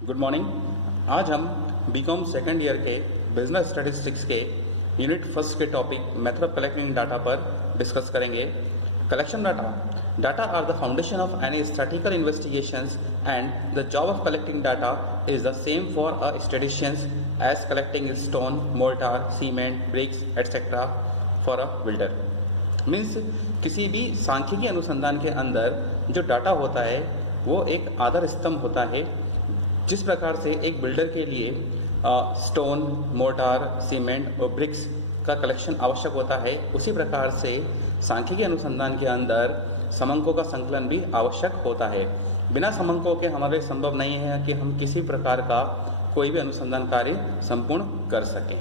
Good morning. आज हम BCom second year के बिजनेस स्टैटिस्टिक्स के यूनिट फर्स्ट के topic method of collecting data पर डिस्कस करेंगे। Collection data are the foundation of any statistical investigations and the job of collecting data is the same for a statisticians as collecting stone, mortar, cement, bricks etcetera for a builder. Means किसी भी सांख्यिकी अनुसंधान के अंदर जो data होता है वो एक आधार स्तंभ होता है। जिस प्रकार से एक बिल्डर के लिए स्टोन, मोर्टार, सीमेंट और ब्रिक्स का कलेक्शन आवश्यक होता है, उसी प्रकार से सांख्यिकी अनुसंधान के अंदर समंकों का संकलन भी आवश्यक होता है। बिना समंकों के हमारे संभव नहीं है कि हम किसी प्रकार का कोई भी अनुसंधान कार्य संपूर्ण कर सकें।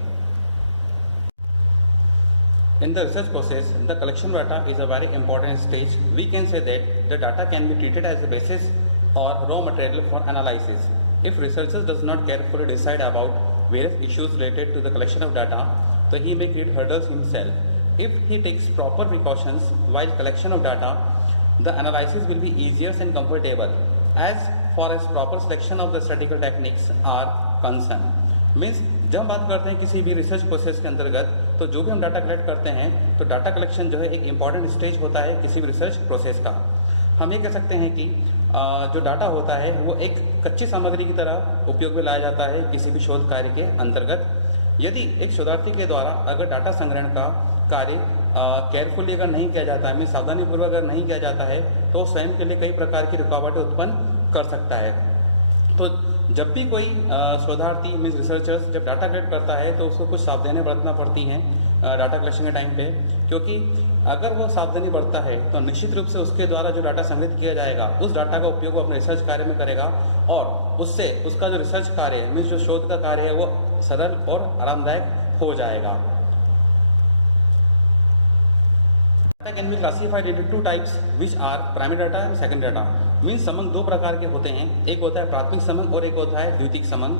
In the research process, the collection data is a very important stage. We can say that the data can be treated as a basis or raw material for analysis. If researcher does not carefully decide about various issues related to the collection of data, so he may create hurdles himself. If he takes proper precautions while collection of data, the analysis will be easier and comfortable. As far as proper selection of the statistical techniques are concerned, means जब हम बात करते हैं किसी भी research process के अंतर्गत, तो जो भी हम डाटा कलेक्ट करते हैं तो डाटा कलेक्शन जो है एक इंपॉर्टेंट स्टेज होता है किसी भी रिसर्च प्रोसेस का। हम ये कह सकते हैं कि जो डाटा होता है वो एक कच्ची सामग्री की तरह उपयोग में लाया जाता है किसी भी शोध कार्य के अंतर्गत। यदि एक शोधार्थी के द्वारा अगर डाटा संग्रहण का कार्य केयरफुली अगर नहीं किया जाता है, मीन्स सावधानीपूर्वक अगर नहीं किया जाता है, तो स्वयं के लिए कई प्रकार की रुकावटें उत्पन्न कर सकता है। तो जब भी कोई शोधार्थी मीन्स रिसर्चर्स जब डाटा कलेक्ट करता है तो उसको कुछ सावधानियां बरतना पड़ती हैं डाटा कलेक्शन के टाइम पे, क्योंकि अगर वो सावधानी बरतता है तो निश्चित रूप से उसके द्वारा जो डाटा संग्रहित किया जाएगा उस डाटा का उपयोग वो अपने रिसर्च कार्य में करेगा और उससे उसका जो रिसर्च कार्य है मीन्स जो शोध का कार्य है वो सरल और आरामदायक हो जाएगा। Data can be classified into two types, which are primary data and secondary data. Means समंक दो प्रकार के होते हैं, एक होता है प्राथमिक समंक और एक होता है द्वितीयक समंक।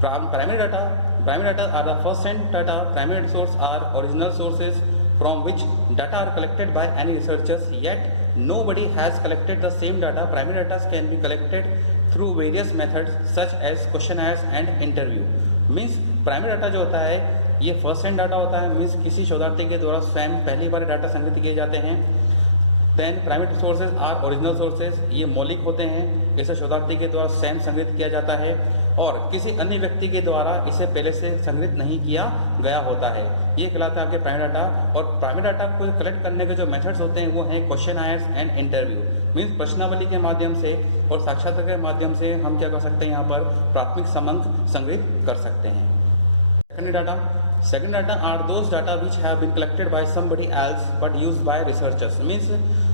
Primary data are the first hand data. Primary source are original sources from which data are collected by any researchers, yet nobody has collected the same data. Primary data can be collected through various methods such as questionnaires and interview. Means primary data जो होता है ये first hand data होता है, means किसी शोधार्थी के द्वारा स्वयं पहली बार डाटा संग्रहित किए जाते हैं। Then primary sources are original sources, ये मौलिक होते हैं, इसे शोधार्थी के द्वारा स्वयं संग्रहित किया जाता है और किसी अन्य व्यक्ति के द्वारा इसे पहले से संग्रहित नहीं किया गया होता है। ये कहलाता है आपके प्राइमरी डाटा। और प्राइमरी डाटा को कलेक्ट करने के जो मेथड्स होते हैं वो हैं क्वेश्चनायर्स एंड इंटरव्यू। मीन्स प्रश्नावली के माध्यम से और साक्षात्कार के माध्यम से हम क्या कर सकते हैं, यहाँ पर प्राथमिक समंक संग्रहित कर सकते हैं। Secondary data are those data which have been collected by somebody else but used by researchers. Means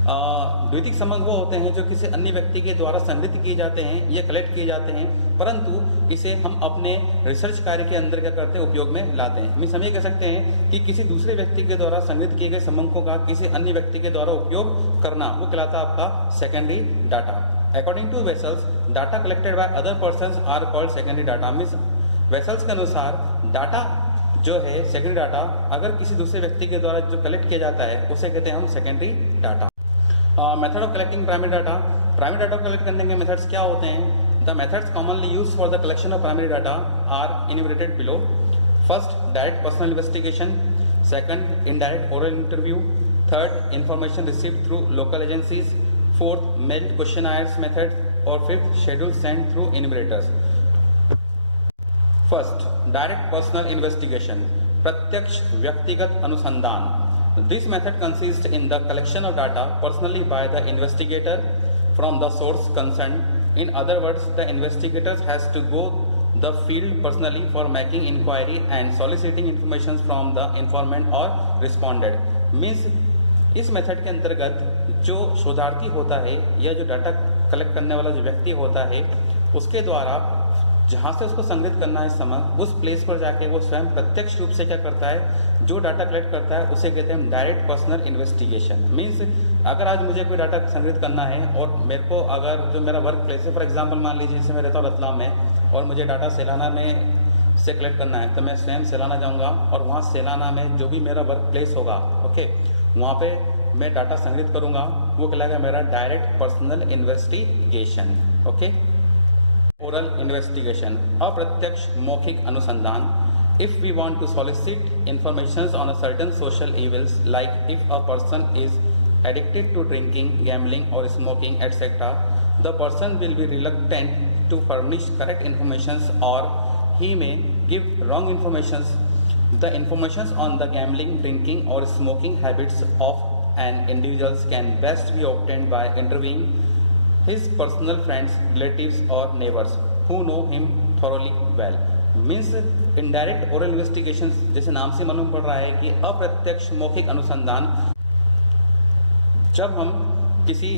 द्वितीयक समंक वो होते हैं जो किसी अन्य व्यक्ति के द्वारा संग्रहित किए जाते हैं या कलेक्ट किए जाते हैं, परंतु इसे हम अपने रिसर्च कार्य के अंदर क्या करते हैं, उपयोग में लाते हैं। मीन्स हम ये कह सकते हैं कि किसी दूसरे व्यक्ति के द्वारा संग्रहित किए गए समंकों का किसी अन्य व्यक्ति के द्वारा उपयोग करना, वो कहलाता है आपका secondary data. According to Wessels, data collected by other persons are called secondary data. Means Wessels के अनुसार डाटा जो है सेकेंडरी डाटा अगर किसी दूसरे व्यक्ति के द्वारा जो कलेक्ट किया जाता है उसे कहते हैं हम secondary data. Method of collecting primary data. प्राइमरी डाटा को कलेक्ट करने के मेथड्स क्या होते हैं? The methods commonly use for the collection of primary data are enumerated below. First, direct personal investigation. Second, indirect oral interview. Third, information received through local agencies. Fourth, mailed questionnaires method. और fifth, schedule send through enumerators. First, direct personal investigation, प्रत्यक्ष व्यक्तिगत अनुसंधान। This method consist in the collection of data personally by the investigator from the source concern. In other words, the investigator has to go the field personally for making inquiry and soliciting information from the informant और responded. Means इस method के अंतर्गत जो शोधार्थी होता है या जो डाटा कलेक्ट करने वाला जो व्यक्ति होता है उसके द्वारा जहाँ से उसको संग्रहित करना है समय, उस प्लेस पर जाके वो स्वयं प्रत्यक्ष रूप से क्या करता है, जो डाटा कलेक्ट करता है उसे कहते हैं डायरेक्ट पर्सनल इन्वेस्टिगेशन। मीन्स अगर आज मुझे कोई डाटा संग्रहित करना है और मेरे को अगर जो मेरा वर्क प्लेस है, फॉर एग्जांपल मान लीजिए जैसे मैं रहता हूँ रतलाम में और मुझे डाटा सेलाना में से कलेक्ट करना है, तो मैं स्वयं सेलाना जाऊँगा और वहाँ सेलाना में जो भी मेरा वर्क प्लेस होगा, ओके, वहाँ पे मैं डाटा संग्रहित करूँगा, वो कहलाएगा मेरा direct personal investigation. Okay. Oral investigation, अप्रत्यक्ष मौखिक अनुसंधान. If we want to solicit information on a certain social evils, like if a person is addicted to drinking, gambling or smoking, etc., the person will be reluctant to furnish correct information, or he may give wrong information. The information on the gambling, drinking or smoking habits of an individual can best be obtained by interviewing his personal friends, relatives or neighbors who know him thoroughly well. Means indirect oral investigation, जैसे नाम से मालूम पड़ रहा है कि अप्रत्यक्ष मौखिक अनुसंधान. जब हम किसी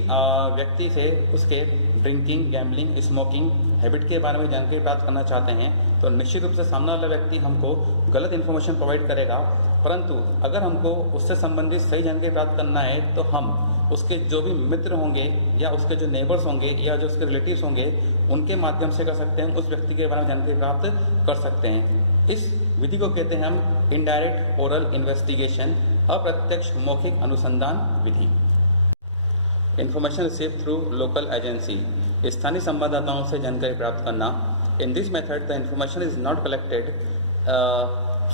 व्यक्ति से उसके ड्रिंकिंग, गैम्बलिंग, स्मोकिंग हैबिट के बारे में जानकारी प्राप्त करना चाहते हैं तो निश्चित रूप से सामने वाला व्यक्ति हमको गलत इन्फॉर्मेशन प्रोवाइड करेगा. परंतु अगर हमको उससे संबंधित सही जानकारी प्राप्त करना है तो हम उसके जो भी मित्र होंगे या उसके जो नेबर्स होंगे या जो उसके रिलेटिव्स होंगे उनके माध्यम से कर सकते हैं, उस व्यक्ति के बारे में जानकारी प्राप्त कर सकते हैं. इस विधि को कहते हैं हम इनडायरेक्ट ओरल इन्वेस्टिगेशन, अप्रत्यक्ष मौखिक अनुसंधान विधि. Information receive through local agency, स्थानीय संवाददाताओं से जानकारी प्राप्त करना. In this method the information is not collected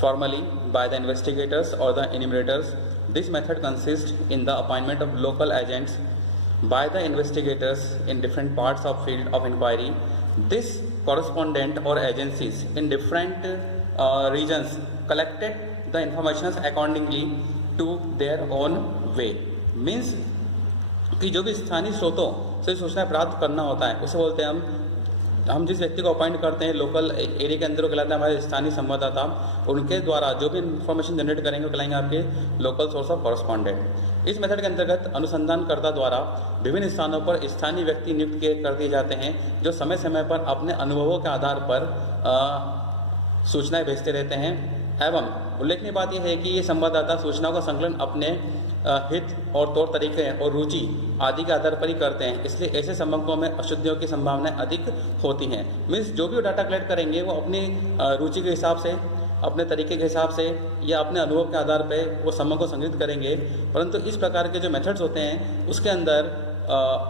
formally by the investigators or the enumerators. This method consists in the appointment of local agents by the investigators in different parts of field of inquiry. This correspondent or agencies in different regions collected the information accordingly to their own way. Means कि जो भी स्थानीय स्रोतों से सूचना प्राप्त करना होता है उसे बोलते हैं हम जिस व्यक्ति को अपॉइंट करते हैं लोकल एरिया के अंदर, वो कहलाते हैं हमारे स्थानीय संवाददाता. उनके द्वारा जो भी इन्फॉर्मेशन जनरेट करेंगे वो कहलाएंगे आपके लोकल सोर्स ऑफ कॉरेस्पॉन्डेंट. इस मेथड के अंतर्गत अनुसंधानकर्ता द्वारा विभिन्न स्थानों पर स्थानीय व्यक्ति नियुक्त कर दिए जाते हैं जो समय समय पर अपने अनुभवों के आधार पर सूचनाएं भेजते रहते हैं. एवं उल्लेखनीय बात यह है कि ये संवाददाता सूचनाओं का संकलन अपने हित और तौर तरीके और रुचि आदि के आधार पर ही करते हैं. इसलिए ऐसे संबंधों में अशुद्धियों की संभावनाएं अधिक होती हैं. मीन्स जो भी वो डाटा कलेक्ट करेंगे वो अपनी रुचि के हिसाब से, अपने तरीके के हिसाब से या अपने अनुभव के आधार पर वो संबंध को संग्रहित करेंगे. परंतु इस प्रकार के जो मेथड्स होते हैं उसके अंदर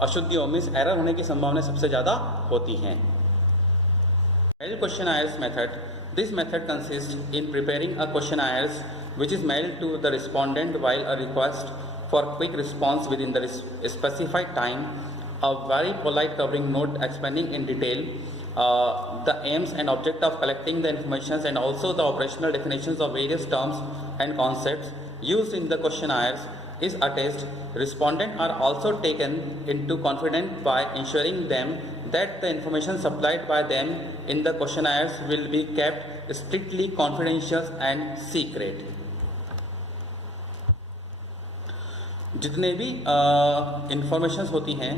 अशुद्धियों मीन्स एरर होने की संभावनाएं सबसे ज़्यादा होती हैं. क्वेश्चनायर्स method. This method consists in preparing a questionnaire which is mailed to the respondent while a request for quick response within the specified time. A very polite covering note explaining in detail the aims and object of collecting the information and also the operational definitions of various terms and concepts used in the questionnaires is attached. Respondents are also taken into confidence by ensuring them that the information supplied by them in the questionnaires will be kept strictly confidential and secret. जितने भी informations होती हैं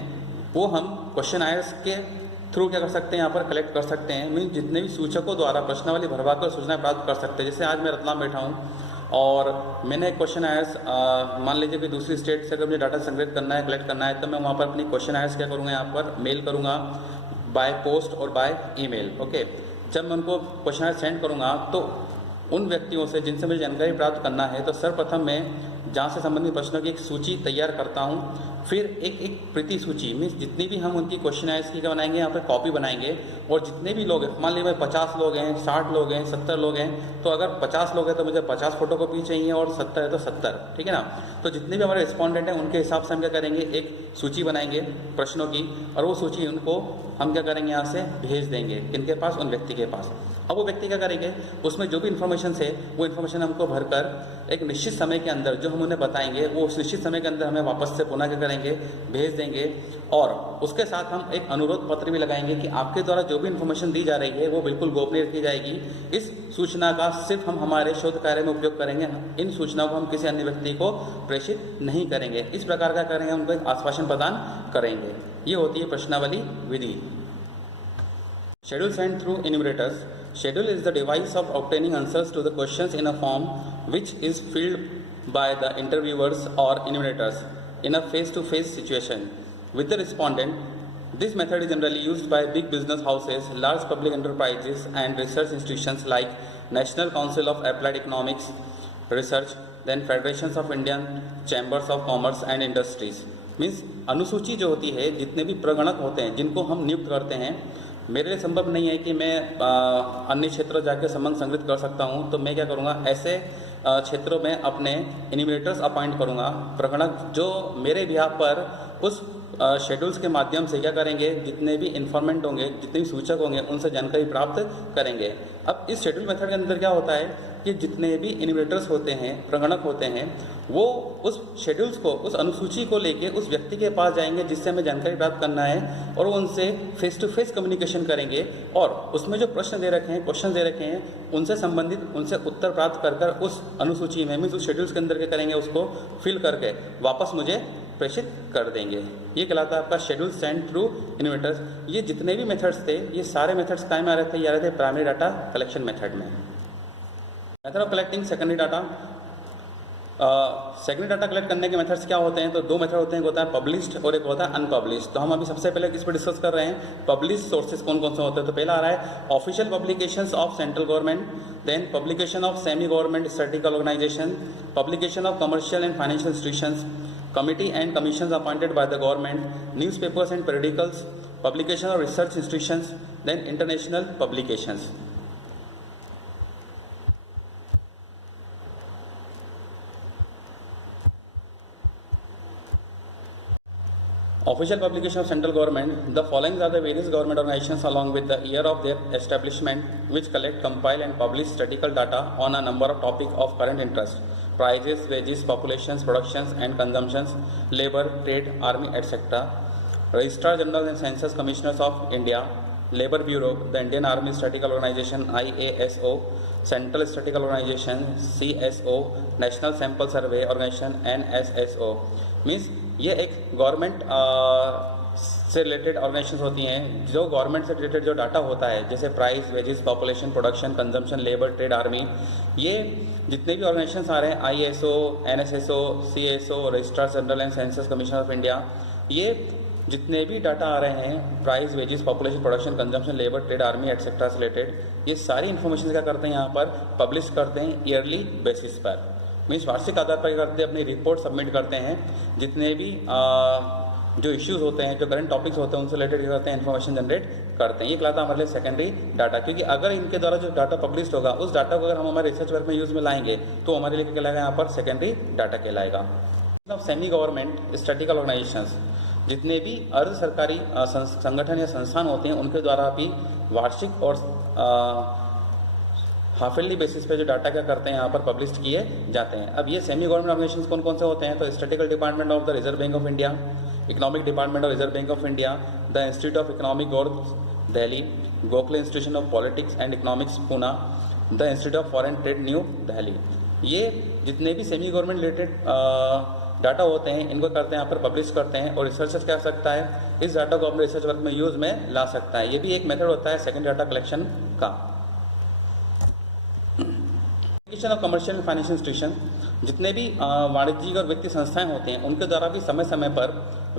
वो हम क्वेश्चनायर्स के through क्या कर सकते हैं, यहाँ पर कलेक्ट कर सकते हैं. मीन जितने भी सूचकों द्वारा प्रश्नावली भरवा कर सूचना प्राप्त कर सकते हैं. जैसे आज मैं रतलाम बैठा हूँ और मैंने क्वेश्चन आयर्स मान लीजिए कि दूसरी स्टेट से अगर मुझे डाटा संग्रहित करना है, कलेक्ट करना है, तो मैं वहाँ पर अपनी क्वेश्चन आयर्स क्या करूँगा, यहाँ पर मेल करूँगा बाय पोस्ट और बाय ईमेल. ओके, जब मैं उनको क्वेश्चन आयर्स सेंड करूँगा तो उन व्यक्तियों से जिनसे मुझे जानकारी प्राप्त करना है तो सर्वप्रथम मैं जहाँ से संबंधित प्रश्नों की एक सूची तैयार करता हूँ. फिर एक प्रति सूची मीन्स जितनी भी हम उनकी क्वेश्चन आयर्स की क्या बनाएंगे, यहाँ पर कॉपी बनाएंगे. और जितने भी लोग हैं, मान लीजिए 50 लोग हैं, 60 लोग हैं, 70 लोग हैं, तो अगर 50 लोग हैं तो मुझे 50 फोटोकॉपी चाहिए और 70 है तो 70. ठीक है ना. तो जितने भी हमारे रिस्पॉन्डेंट हैं उनके हिसाब से हम क्या करेंगे, एक सूची बनाएंगे प्रश्नों की और वो सूची उनको हम क्या करेंगे, यहाँ से भेज देंगे. किनके पास, उन व्यक्ति के पास. अब वो व्यक्ति क्या करेंगे, उसमें जो भी इन्फॉर्मेशन है वो इन्फॉर्मेशन हमको भरकर एक निश्चित समय के अंदर जो हम उन्हें बताएंगे वो उस निश्चित समय के अंदर हमें वापस से पुनः क्या करेंगे, भेज देंगे. और उसके साथ हम एक अनुरोध पत्र भी लगाएंगे कि आपके द्वारा जो भी इन्फॉर्मेशन दी जा रही है वो बिल्कुल गोपनीय रखी जाएगी. इस सूचना का सिर्फ हम हमारे शोध कार्य में उपयोग करेंगे. इन सूचनाओं को हम किसी अन्य व्यक्ति को प्रेषित नहीं करेंगे. इस प्रकार का करेंगे, उनको एक आश्वासन प्रदान करेंगे. ये होती है प्रश्नावली विधि. Schedule sent through enumerators. Schedule is the device of obtaining answers to the questions in a form which is filled by the interviewers or enumerators in a face-to-face situation with the respondent. This method is generally used by big business houses, large public enterprises and research institutions like National Council of Applied Economics Research, then Federations of Indian Chambers of Commerce and Industries. Means अनुसूची जो होती है, जितने भी प्रगणक होते हैं जिनको हम नियुक्त करते हैं मेरे लिए संभव नहीं है कि मैं अन्य क्षेत्रों जाकर संबंध संग्रहित कर सकता हूं, तो मैं क्या करूंगा, ऐसे क्षेत्रों में अपने इन्यूमरेटर्स अपॉइंट करूंगा, प्रगणक जो मेरे बिहाफ पर उस शेड्यूल्स के माध्यम से क्या करेंगे, जितने भी इन्फॉर्मेंट होंगे, जितने भी सूचक होंगे, उनसे जानकारी प्राप्त करेंगे। अब इस शेड्यूल मेथड के अंदर क्या होता है कि जितने भी इन्यूमरेटर्स होते हैं, प्रगणक होते हैं, वो उस शेड्यूल्स को, उस अनुसूची को लेके उस व्यक्ति के पास जाएंगे जिससे हमें जानकारी प्राप्त करना है, और वो उनसे फेस टू फेस कम्युनिकेशन करेंगे, और उसमें जो प्रश्न दे रखे हैं, क्वेश्चन दे रखे हैं, उनसे संबंधित उनसे उत्तर प्राप्त कर उस अनुसूची में, मीन्स उस शेड्यूल्स के अंदर क्या करेंगे, उसको फिल करके वापस मुझे प्रेषित कर देंगे। ये कहलाता है आपका शेड्यूल सेंड थ्रू इन्यूमरेटर्स। ये जितने भी मेथड्स थे, ये सारे मेथड्स टाइम आ रहे थे, ये आ रहे थे प्राइमरी डाटा कलेक्शन मेथड में। Method of collecting secondary data. Secondary data collect करने के मेथड्स क्या होते हैं, तो दो मेथड होते हैं, एक होता है पब्लिश्ड और एक होता है अनपब्लिश्ड। तो हम अभी सबसे पहले किस पर डिस्कस कर रहे हैं, पब्लिश सोर्सेज कौन कौन से होते हैं। तो पहला आ रहा है official publications of central government, then publication of semi government statistical organisation, publication of commercial and financial institutions, committee and commissions appointed by the government, newspapers and periodicals, publication of research institutions, then international publications. Official publication of central government. The following are the various government organizations along with the year of their establishment which collect, compile and publish statistical data on a number of topics of current interest: prices, wages, populations, productions and consumptions, labor, trade, army, etc. Registrar General and Census Commissioners of India, Labour Bureau, the Indian Army Statistical Organization IASO, Central Statistical Organization CSO, National Sample Survey Organization NSSO. Means ये एक government से related organisations होती हैं, जो government से related जो data होता है, जैसे price, wages, population, production, consumption, labour, trade, army, ये जितने भी ऑर्गेनाइजेशंस आ रहे हैं, ISO, NSSO, CSO, registrar general and census commission of India, ये जितने भी डाटा आ रहे हैं, price, wages, population, production, consumption, labour, trade, army etcetera से रिलेटेड, ये सारी इन्फॉर्मेशन क्या करते हैं, यहाँ पर पब्लिश करते हैं ईयरली बेसिस पर। मीन्स वार्षिक आधार पर करते हैं, अपनी रिपोर्ट सबमिट करते हैं, जितने भी जो इश्यूज होते हैं, जो करंट टॉपिक्स होते हैं, उनसे रिलेटेड करते हैं, इन्फॉर्मेशन जनरेट करते हैं। ये कहलाता है हमारे लिए सेकेंडरी डाटा, क्योंकि अगर इनके द्वारा जो डाटा पब्लिश होगा, उस डाटा को अगर हम हमारे रिसर्च वर्क में यूज में लाएंगे, तो हमारे लिए क्या कहलाएगा, यहाँ पर सेकेंडरी डाटा कहलाएगा। सेमी गवर्नमेंट स्टैटिस्टिकल ऑर्गेनाइजेशंस, जितने भी अर्ध सरकारी संगठन या संस्थान होते हैं, उनके द्वारा भी वार्षिक और हाफ ईयरली बेसिस पे जो डाटा क्या करते हैं, यहाँ पर पब्लिश किए जाते हैं। अब ये सेमी गवर्नमेंट ऑर्गेनाइजेशंस कौन कौन से होते हैं, तो statistical department of the reserve bank of India, economic department of reserve bank of India, the institute of economic growth Delhi, Gokhale institution of politics and economics Poona, the institute of foreign trade new Delhi. ये जितने भी semi government related data होते हैं, इनको करते हैं यहाँ पर पब्लिश करते हैं, और रिसर्चर क्या सकता है, इस डाटा को अपने रिसर्च वर्क में यूज में ला सकता है। ये भी एक मेथड होता है सेकेंडरी डाटा कलेक्शन का। Of commercial and financial institution, जितने भी वाणिज्यिक और वित्तीय संस्थाएं होते हैं, उनके द्वारा भी समय समय पर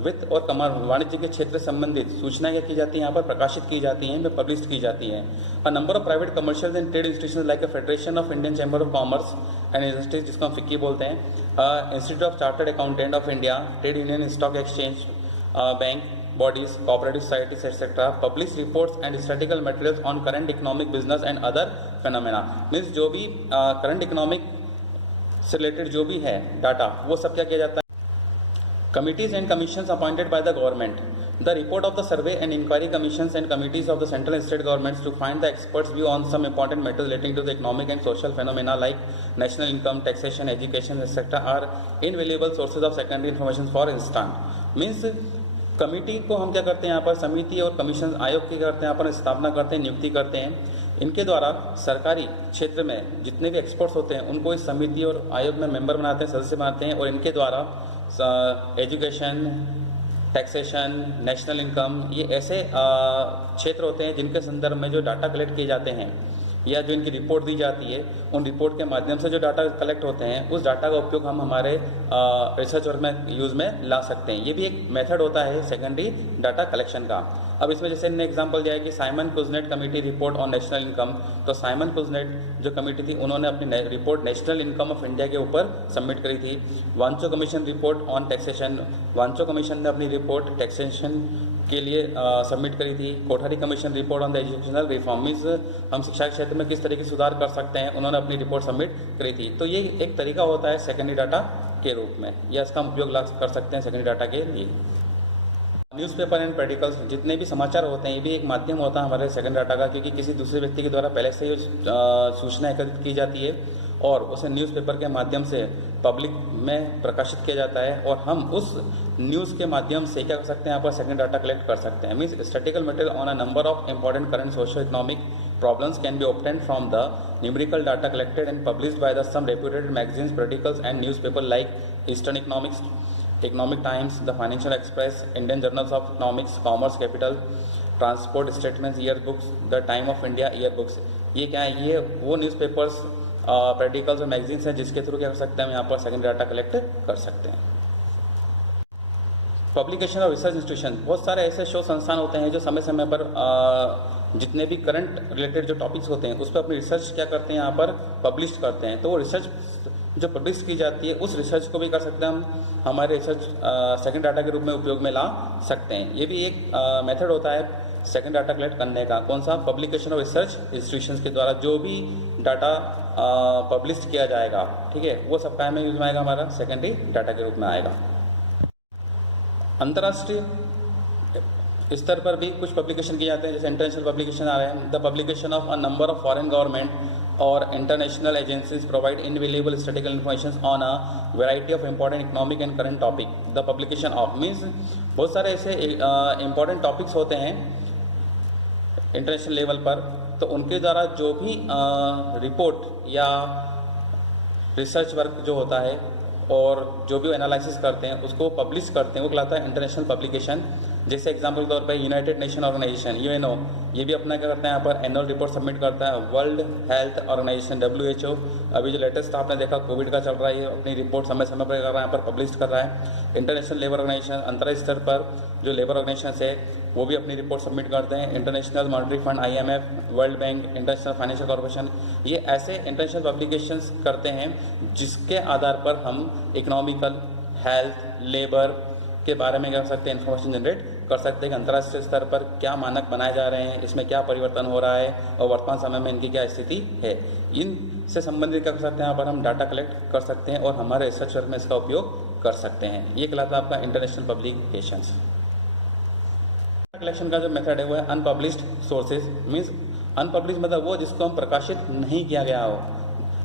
वित्त और वाणिज्य के क्षेत्र से संबंधित सूचनाएं क्या की जाती हैं, यहाँ पर प्रकाशित की जाती हैं, पब्लिश की जाती हैं। अ number of private commercial and trade institution like a federation of Indian chamber of commerce and industries, जिसको हम फिक्की बोलते हैं, institute of chartered accountant of India, trade union, stock exchange, bank, bodies, cooperative societies, etc. publish reports and statistical materials on current economic, business and other phenomena. Means जो भी current economic से related जो भी है data, वो सब क्या किया जाता है। Committees and commissions appointed by the government, the report of the survey and inquiry commissions and committees of the central and state governments to find the experts view on some important matters relating to the economic and social phenomena like national income, taxation, education etcetera are invaluable sources of secondary information for instant. Means committee को हम क्या करते हैं, यहाँ पर समिति और commission आयोग की करते हैं, यहाँ पर स्थापना करते हैं, नियुक्ति करते हैं। इनके द्वारा सरकारी क्षेत्र में जितने भी एक्सपर्ट्स होते हैं, उनको इस समिति और आयोग में मेंबर बनाते हैं, सदस्य बनाते हैं, और इनके द्वारा एजुकेशन, टैक्सेशन, नेशनल इनकम, ये ऐसे क्षेत्र होते हैं जिनके संदर्भ में जो डाटा कलेक्ट किए जाते हैं या जो इनकी रिपोर्ट दी जाती है, उन रिपोर्ट के माध्यम से जो डाटा कलेक्ट होते हैं, उस डाटा का उपयोग हम हमारे रिसर्च वर्क में यूज में ला सकते हैं। ये भी एक मेथड होता है सेकेंडरी डाटा कलेक्शन का। अब इसमें जैसे इन्होंने एग्जांपल दिया है कि Simon Kuznets committee report on national income, तो साइमन कुजनेट जो कमेटी थी उन्होंने अपनी report national income of India के ऊपर सबमिट करी थी। Wancho commission report on taxation, Wancho commission ने अपनी रिपोर्ट टैक्सेशन के लिए सबमिट करी थी। Kothari commission report on the educational reform, means हम शिक्षा के क्षेत्र में किस तरीके से सुधार कर सकते हैं, उन्होंने अपनी रिपोर्ट सबमिट करी थी। तो ये एक तरीका होता है सेकेंडरी डाटा के रूप में, या इसका हम उपयोग कर सकते हैं सेकेंडरी डाटा के लिए। न्यूज़पेपर एंड पेडिकल्स, जितने भी समाचार होते हैं ये भी एक माध्यम होता है हमारे सेकेंड डाटा का, क्योंकि किसी दूसरे व्यक्ति के द्वारा पहले से ही सूचना एकत्रित की जाती है और उसे न्यूज़पेपर के माध्यम से पब्लिक में प्रकाशित किया जाता है, और हम उस न्यूज़ के माध्यम से क्या कर सकते हैं, यहाँ पर सेकेंड डाटा कलेक्ट कर सकते हैं। Means statistical material on a number of important current socio economic problems can be obtained from the numerical data collected and published by the some reputed magazines, periodicals and newspaper like Eastern Economics, Economic Times, the Financial Express, Indian Journals of Economics, Commerce, Capital, Transport Statements, Yearbooks, The Time of India Yearbooks। ये क्या है, ये वो newspapers, पेरिडिकल्स और magazines हैं जिसके through क्या कर सकते हैं हम यहाँ पर सेकेंड डाटा कलेक्ट कर सकते हैं। पब्लिकेशन और रिसर्च इंस्टीट्यूशन, बहुत सारे ऐसे शोध संस्थान होते हैं जो समय समय पर जितने भी करंट रिलेटेड जो टॉपिक्स होते हैं उस पर अपनी रिसर्च क्या करते हैं, यहाँ पर पब्लिश करते हैं। तो वो रिसर्च जो पब्लिश की जाती है उस रिसर्च को भी कर सकते हैं हम हमारे रिसर्च सेकेंड डाटा के रूप में उपयोग में ला सकते हैं। ये भी एक मेथड होता है सेकेंड डाटा कलेक्ट करने का। कौन सा? पब्लिकेशन और रिसर्च इंस्टीट्यूशंस के द्वारा जो भी डाटा पब्लिश किया जाएगा, ठीक है, वो सब काय में यूज में आएगा, हमारा सेकेंडरी डाटा के रूप में आएगा। अंतर्राष्ट्रीय स्तर पर भी कुछ पब्लिकेशन किए जाते हैं, जैसे इंटरनेशनल पब्लिकेशन आ रहे हैं। The publication of a number of foreign government और international agencies provide invaluable statistical information on a variety of important economic and current topic. The publication of means बहुत सारे ऐसे इंपॉर्टेंट टॉपिक्स होते हैं international level पर, तो उनके द्वारा जो भी रिपोर्ट या रिसर्च वर्क जो होता है और जो भी एनालिसिस करते हैं उसको पब्लिश करते हैं, वो कहलाता है इंटरनेशनल पब्लिकेशन। जैसे एग्जांपल के तौर पर यूनाइटेड नेशन ऑर्गेनाइजेशन यूएनओ, ये भी अपना क्या करता है, यहाँ पर एनुअल रिपोर्ट सबमिट करता है। वर्ल्ड हेल्थ ऑर्गेनाइजेशन WHO, अभी जो लेटेस्ट आपने देखा कोविड का चल रहा है, ये अपनी रिपोर्ट समय समय पर कर रहा है, यहाँ पर पब्लिश कर रहा है। इंटरनेशनल लेबर ऑर्गेनाइजेशन, अंतर्राष्ट्रीय स्तर पर जो लेबर ऑर्गेनाइजेशन है वो भी अपनी रिपोर्ट सबमिट करते हैं। International monetary fund IMF, world bank, international financial corporation, ये ऐसे इंटरनेशनल पब्लिकेशंस करते हैं जिसके आधार पर हम इकोनॉमिकल, हेल्थ, लेबर के बारे में क्या कर सकते हैं, इन्फॉर्मेशन जनरेट कर सकते हैं कि अंतर्राष्ट्रीय स्तर पर क्या मानक बनाए जा रहे हैं, इसमें क्या परिवर्तन हो रहा है और वर्तमान समय में इनकी क्या स्थिति है। इनसे संबंधित क्या कर सकते हैं, यहाँ पर हम डाटा कलेक्ट कर सकते हैं और हमारे रिसर्च वर्क में इसका उपयोग कर सकते हैं। ये कहलाता है आपका इंटरनेशनल पब्लिकेशंस। कलेक्शन का जो मेथड है वो है अनपब्लिश्ड सोर्सेज, मीन्स अनपब्लिश्ड मतलब वो जिसको हम प्रकाशित नहीं किया गया हो।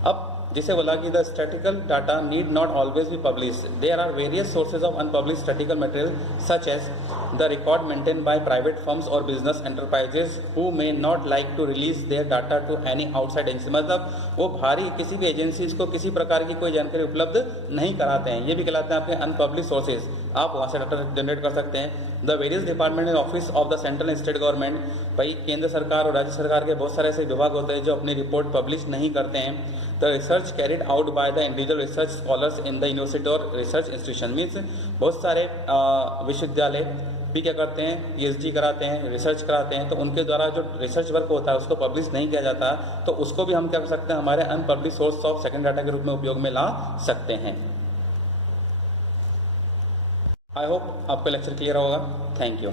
अब जिसे बोला कि the statical data need not always be publish, there are various sources of unpublished statical material such as the record maintain by private firms और business enterprises who may not like to release their data to any outside agency, मतलब वो भारी किसी भी agencies को किसी प्रकार की कोई जानकारी उपलब्ध नहीं कराते हैं। ये भी कहलाते हैं आपके अनपब्लिश सोर्सेज, आप वहाँ से डाटा जनरेट कर सकते हैं। The various department and office of the central and state government, भाई केंद्र सरकार और राज्य सरकार के बहुत सारे ऐसे विभाग होते हैं जो अपनी रिपोर्ट पब्लिश नहीं करते हैं। The research carried out by the individual research scholars in the university और रिसर्च इंस्टीट्यूशन, मीन्स बहुत सारे विश्वविद्यालय भी क्या करते हैं, PhD कराते हैं, रिसर्च कराते हैं, तो उनके द्वारा जो रिसर्च वर्क होता है उसको पब्लिश नहीं किया जाता, तो उसको भी हम क्या कर सकते हैं, हमारे unpublish source of second data के रूप में उपयोग में ला सकते हैं। आई होप आपका लेक्चर क्लियर होगा। Thank you.